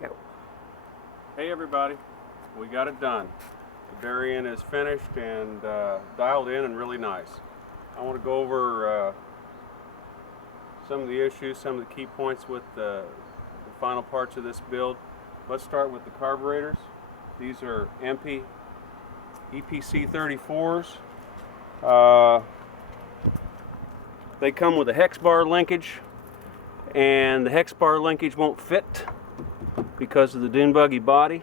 Go. Hey everybody, we got it done. The Berrien is finished and dialed in and really nice. I want to go over some of the issues, some of the key points with the final parts of this build. Let's start with the carburetors. These are Empi EPC 34s. They come with a hex bar linkage, and the hex bar linkage won't fit because of the Dune Buggy body.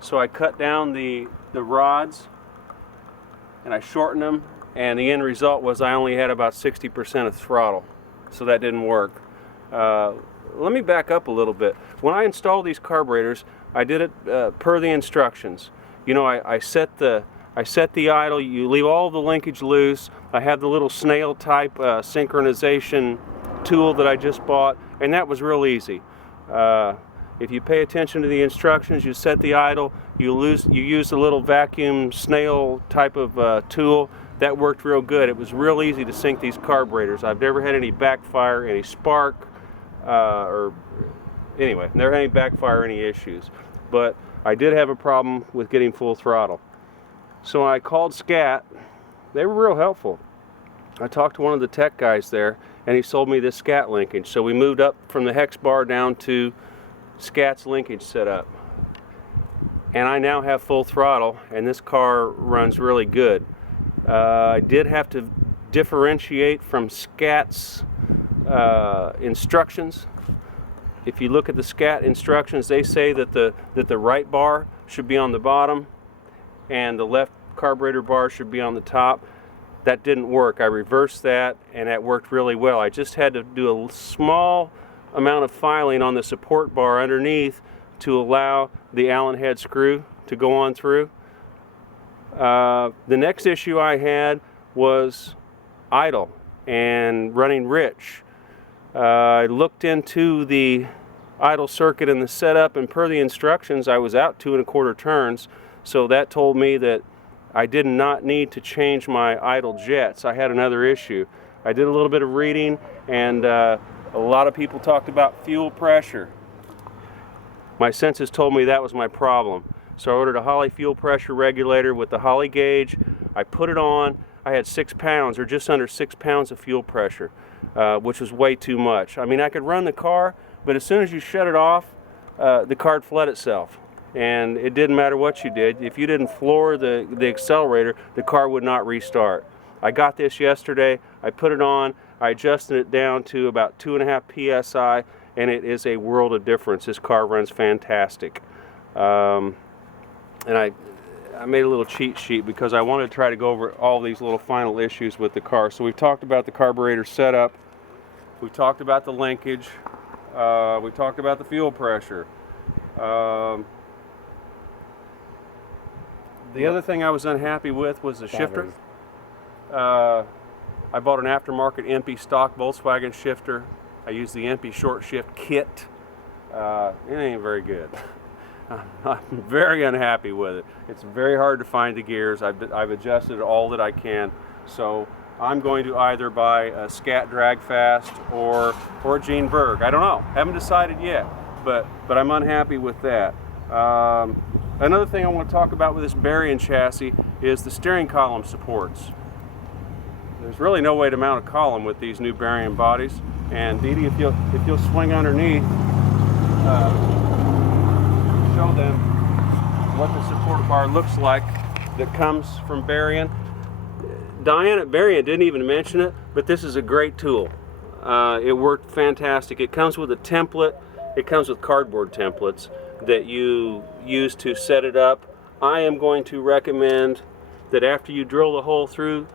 So I cut down the rods and I shortened them, and the end result was I only had about 60% of throttle, so that didn't work. Let me back up a little bit. When I installed these carburetors, I did it per the instructions. You know, I set the idle, you leave all the linkage loose. I had the little snail type synchronization tool that I just bought, and that was real easy. If you pay attention to the instructions, you set the idle, you use the little vacuum snail type of tool. That worked real good. It was real easy to sync these carburetors. I've never had any backfire, any spark, or anyway, never had any backfire, any issues. But I did have a problem with getting full throttle. So I called SCAT. They were real helpful. I talked to one of the tech guys there, and he sold me this SCAT linkage. So we moved up from the hex bar down to SCAT's linkage setup. And I now have full throttle, and this car runs really good. I did have to differentiate from SCAT's instructions. If you look at the SCAT instructions, they say that the right bar should be on the bottom and the left carburetor bar should be on the top. That didn't work. I reversed that, and that worked really well. I just had to do a small amount of filing on the support bar underneath to allow the Allen head screw to go on through. The next issue I had was idle and running rich. I looked into the idle circuit in the setup, and per the instructions I was out 2 1/4 turns, so that told me that I did not need to change my idle jets. I had another issue. I did a little bit of reading, and a lot of people talked about fuel pressure. My senses told me that was my problem. So I ordered a Holley fuel pressure regulator with the Holley gauge. I put it on. I had 6 pounds, or just under 6 pounds of fuel pressure, which was way too much. I mean, I could run the car, but as soon as you shut it off, the car fled itself. And it didn't matter what you did. If you didn't floor the accelerator, the car would not restart. I got this yesterday. I put it on. I adjusted it down to about 2.5 psi, and it is a world of difference. This car runs fantastic. And I made a little cheat sheet because I wanted to try to go over all these little final issues with the car. So we've talked about the carburetor setup. We've talked about the linkage. We talked about the fuel pressure. The other thing I was unhappy with was the shifter. I bought an aftermarket Empi stock Volkswagen shifter. I used the Empi short shift kit. It ain't very good. I'm very unhappy with it. It's very hard to find the gears. I've adjusted all that I can. So I'm going to either buy a SCAT Drag Fast or a Gene Berg. I don't know. Haven't decided yet, but I'm unhappy with that. Another thing I want to talk about with this Berrien chassis is the steering column supports. There's really no way to mount a column with these new Berrien bodies. And Deedie, if you'll swing underneath, show them what the support bar looks like that comes from Berrien. Diane at Berrien didn't even mention it, but this is a great tool. It worked fantastic. It comes with a template. It comes with cardboard templates that you use to set it up. I am going to recommend that after you drill the hole through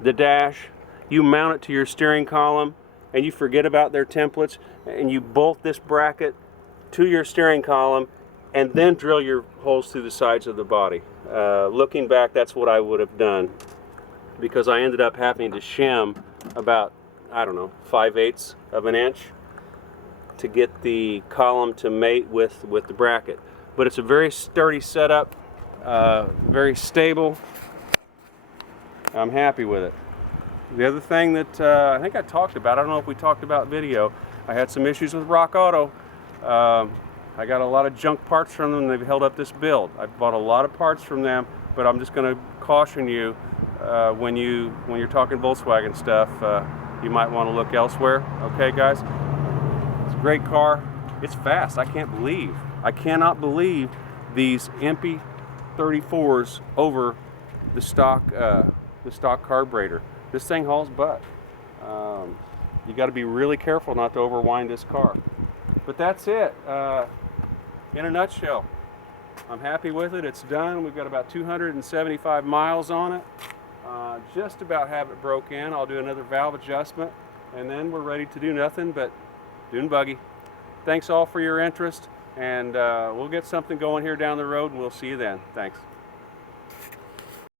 the dash, you mount it to your steering column and you forget about their templates, and you bolt this bracket to your steering column and then drill your holes through the sides of the body. Looking back, that's what I would have done, because I ended up having to shim about, I don't know, 5/8 of an inch to get the column to mate with the bracket. But it's a very sturdy setup, very stable. I'm happy with it. The other thing that I think I talked about, I don't know if we talked about video, I had some issues with Rock Auto. I got a lot of junk parts from them. They've held up this build. I've bought a lot of parts from them, but I'm just going to caution you when you're talking Volkswagen stuff, you might want to look elsewhere. Okay, guys? It's a great car. It's fast. I cannot believe these Empi 34s over the stock carburetor. This thing hauls butt. You got to be really careful not to overwind this car. But that's it. In a nutshell, I'm happy with it. It's done. We've got about 275 miles on it. Just about have it broke in. I'll do another valve adjustment, and then we're ready to do nothing but dune buggy. Thanks all for your interest, and we'll get something going here down the road, and we'll see you then. Thanks.